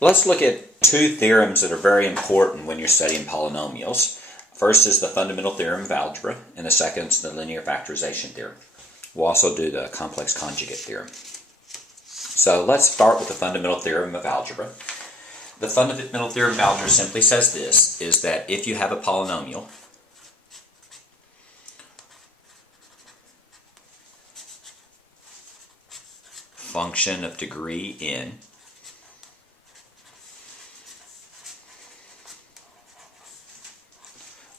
Let's look at two theorems that are very important when you're studying polynomials. First is the fundamental theorem of algebra, and the second is the linear factorization theorem. We'll also do the complex conjugate theorem. So let's start with the fundamental theorem of algebra. The fundamental theorem of algebra simply says this, is that if you have a polynomial, function of degree n,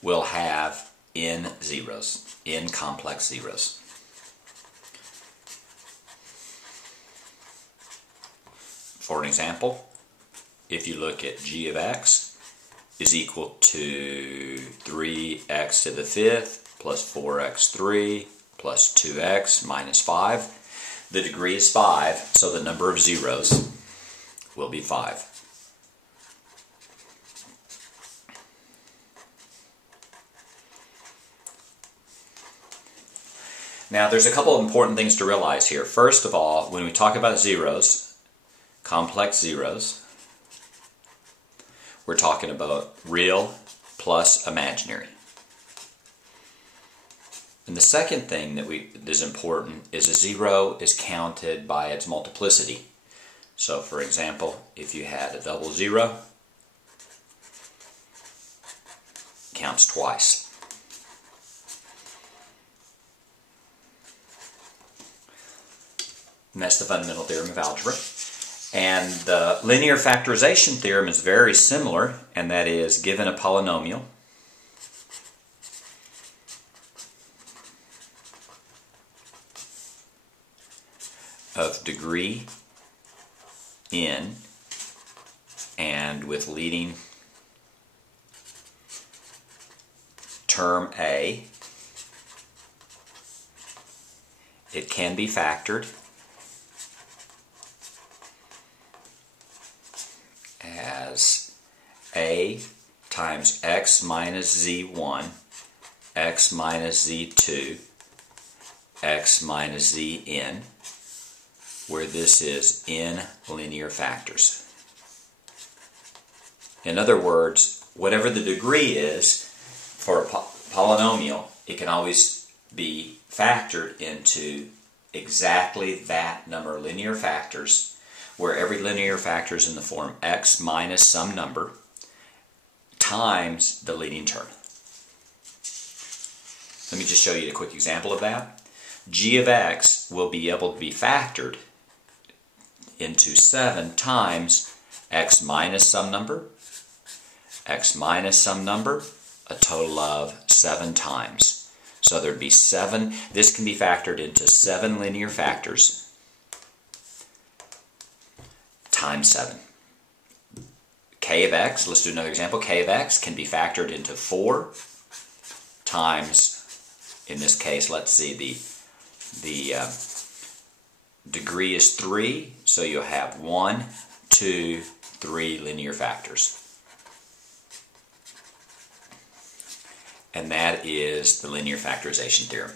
will have n zeros, n complex zeros. For an example, if you look at g of x is equal to 3x to the fifth plus 4x3 plus 2x minus 5, the degree is 5, so the number of zeros will be 5. Now, there's a couple of important things to realize here. First of all, when we talk about zeros, complex zeros, we're talking about real plus imaginary. And the second thing that is important is a zero is counted by its multiplicity. So, for example, if you had a double zero, it counts twice. And that's the fundamental theorem of algebra. And the linear factorization theorem is very similar, and that is, given a polynomial, of degree n, and with leading term a, it can be factored as a times x minus z1, x minus z2, x minus zn, where this is n linear factors. In other words, whatever the degree is for a polynomial, it can always be factored into exactly that number of linear factors, where every linear factor is in the form x minus some number times the leading term. Let me just show you a quick example of that. G of x will be able to be factored into 7 times x minus some number, x minus some number, a total of 7 times. So there'd be 7, this can be factored into 7 linear factors times 7. K of x, let's do another example, K of x can be factored into 4 times, in this case, let's see, the degree is 3, so you'll have 1, 2, 3 linear factors. And that is the linear factorization theorem.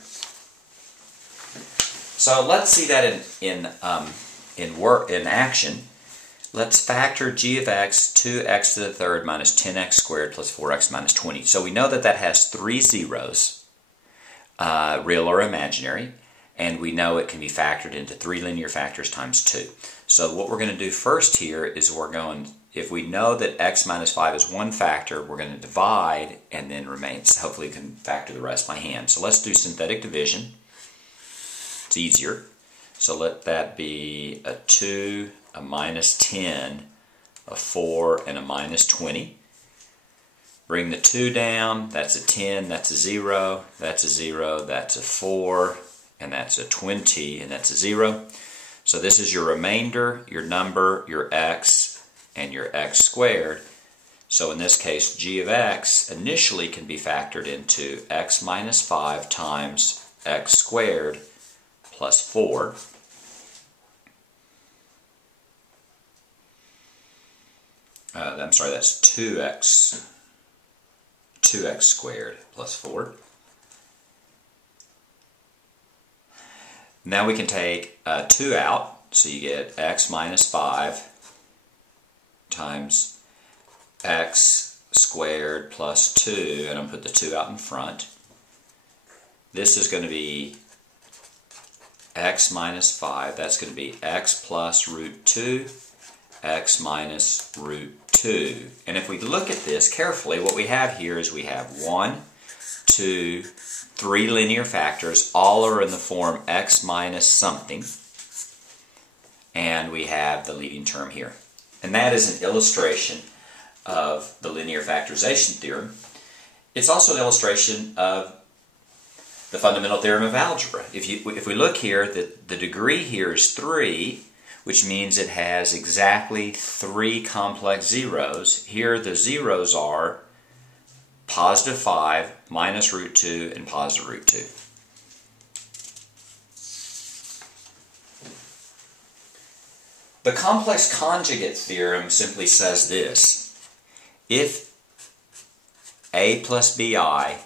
So let's see that in action. Let's factor g of x, 2x to the third minus 10x squared plus 4x minus 20. So we know that that has 3 zeros, real or imaginary, and we know it can be factored into 3 linear factors times 2. So what we're going to do first here is if we know that x minus 5 is one factor, we're going to divide and then remains. Hopefully we can factor the rest by hand. So let's do synthetic division. It's easier. So let that be a 2, a minus 10, a 4, and a minus 20. Bring the 2 down, that's a 10, that's a 0, that's a 0, that's a 4, and that's a 20, and that's a 0. So this is your remainder, your number, your x, and your x squared. So in this case, g of x initially can be factored into x minus 5 times x squared plus 4. I'm sorry, that's 2x squared plus 4. Now we can take 2 out, so you get x minus 5 times x squared plus 2, and I'm going to put the 2 out in front. This is going to be x minus 5. That's going to be x plus root 2, x minus root 2. And if we look at this carefully, what we have here is we have 1, 2, 3 linear factors. All are in the form x minus something. And we have the leading term here. And that is an illustration of the linear factorization theorem. It's also an illustration of the fundamental theorem of algebra. If we look here, the degree here is 3, which means it has exactly 3 complex zeros. Here the zeros are positive 5, minus root 2, and positive root 2. The complex conjugate theorem simply says this: if a plus bi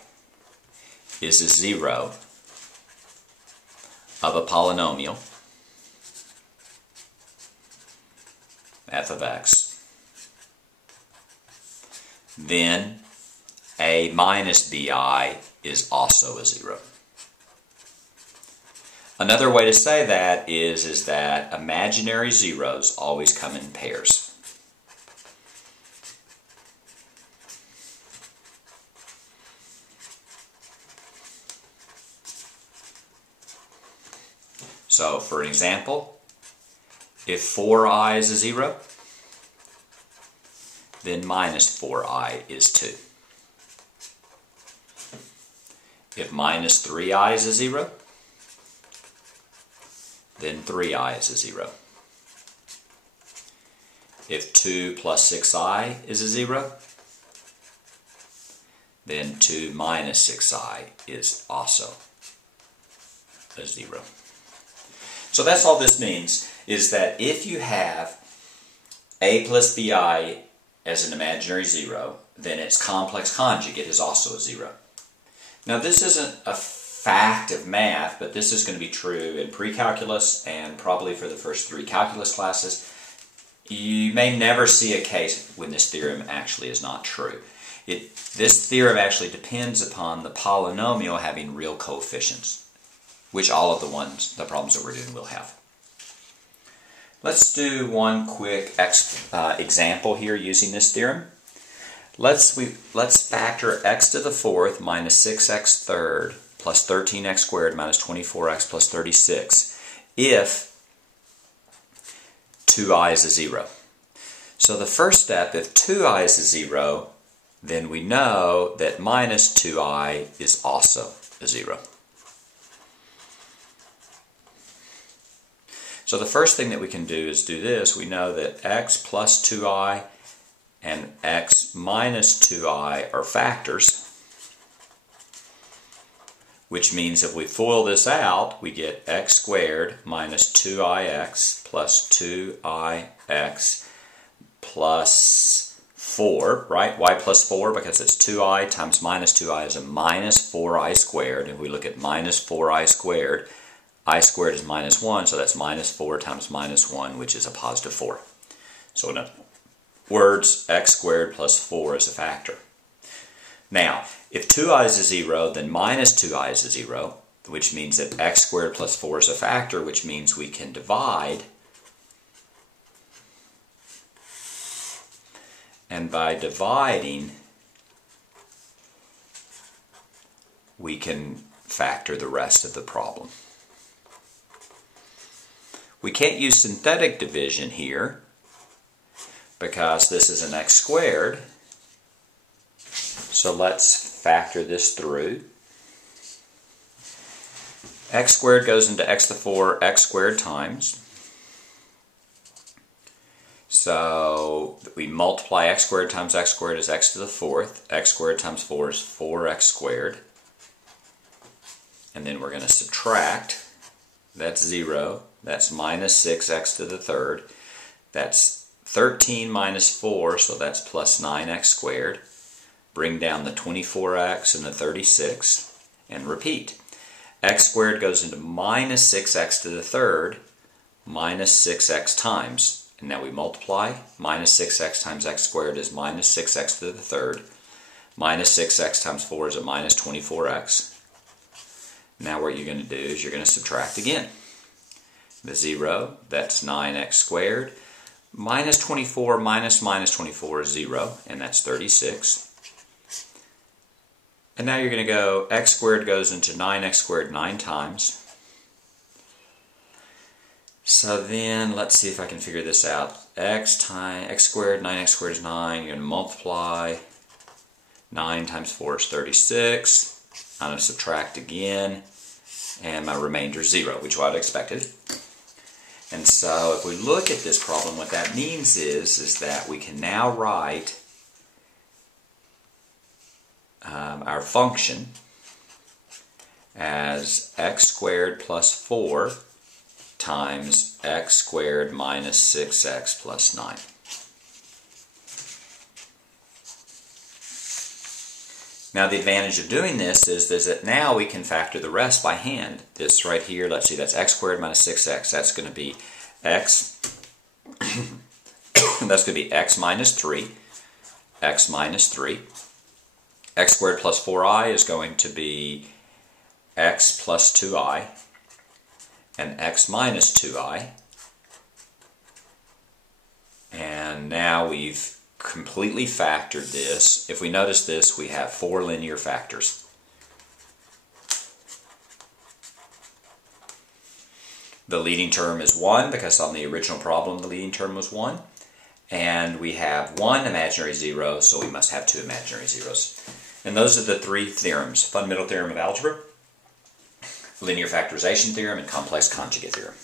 is a 0 of a polynomial f of x, then a minus bi is also a 0. Another way to say that is that imaginary zeros always come in pairs. So, for an example, if 4i is a 0, then minus 4i is 2. If minus 3i is a 0, then 3i is a 0. If 2 plus 6i is a 0, then 2 minus 6i is also a 0. So that's all this means, is that if you have a plus bi as an imaginary 0, then its complex conjugate is also a 0. Now this isn't a fact of math, but this is going to be true in pre-calculus and probably for the first 3 calculus classes. You may never see a case when this theorem actually is not true. This theorem actually depends upon the polynomial having real coefficients, which all of the problems that we're doing will have. Let's do one quick example here using this theorem. Let's factor x to the 4th minus 6x third plus 13x squared minus 24x plus 36 if 2i is a 0. So the first step, if 2i is a 0, then we know that minus 2i is also a 0. So the first thing that we can do is do this. We know that x plus 2i and x minus 2i are factors, which means if we FOIL this out, we get x squared minus 2ix plus 2ix plus 4, right? Y plus 4, because it's 2i times minus 2i is a minus 4i squared. If we look at minus 4i squared, I squared is minus 1, so that's minus 4 times minus 1, which is a positive 4. So in other words, x squared plus 4 is a factor. Now, if 2i is a 0, then minus 2i is a 0, which means that x squared plus 4 is a factor, which means we can divide. And by dividing, we can factor the rest of the problem. We can't use synthetic division here because this is an x squared. So let's factor this through. X squared goes into x to the 4, x squared times. So we multiply x squared times x squared is x to the 4th. X squared times 4 is 4x squared. And then we're going to subtract. That's 0. That's minus 6x to the 3rd. That's 13 minus 4, so that's plus 9x squared. Bring down the 24x and the 36, and repeat. X squared goes into minus 6x to the 3rd, minus 6x times. And now we multiply. Minus 6x times x squared is minus 6x to the third. Minus 6x times 4 is a minus 24x. Now what you're going to do is you're going to subtract again. The 0, that's 9x squared. Minus 24 minus minus 24 is 0, and that's 36. And now you're going to go, x squared goes into 9x squared 9 times. So then, let's see if I can figure this out. X squared, 9x squared is 9. You're going to multiply. 9 times 4 is 36. I'm going to subtract again. And my remainder is 0, which is what I expected. And so if we look at this problem, what that means is that we can now write our function as x squared plus 4 times x squared minus 6x plus 9. Now the advantage of doing this is that now we can factor the rest by hand. This right here, let's see, that's x squared minus 6x. That's going to be x, that's going to be x minus 3, x minus 3. X squared plus 4i is going to be x plus 2i, and x minus 2i. And now we've completely factored this. If we notice this, we have 4 linear factors. The leading term is 1 because on the original problem the leading term was 1. And we have 1 imaginary 0, so we must have 2 imaginary zeros. And those are the 3 theorems: fundamental theorem of algebra, linear factorization theorem, and complex conjugate theorem.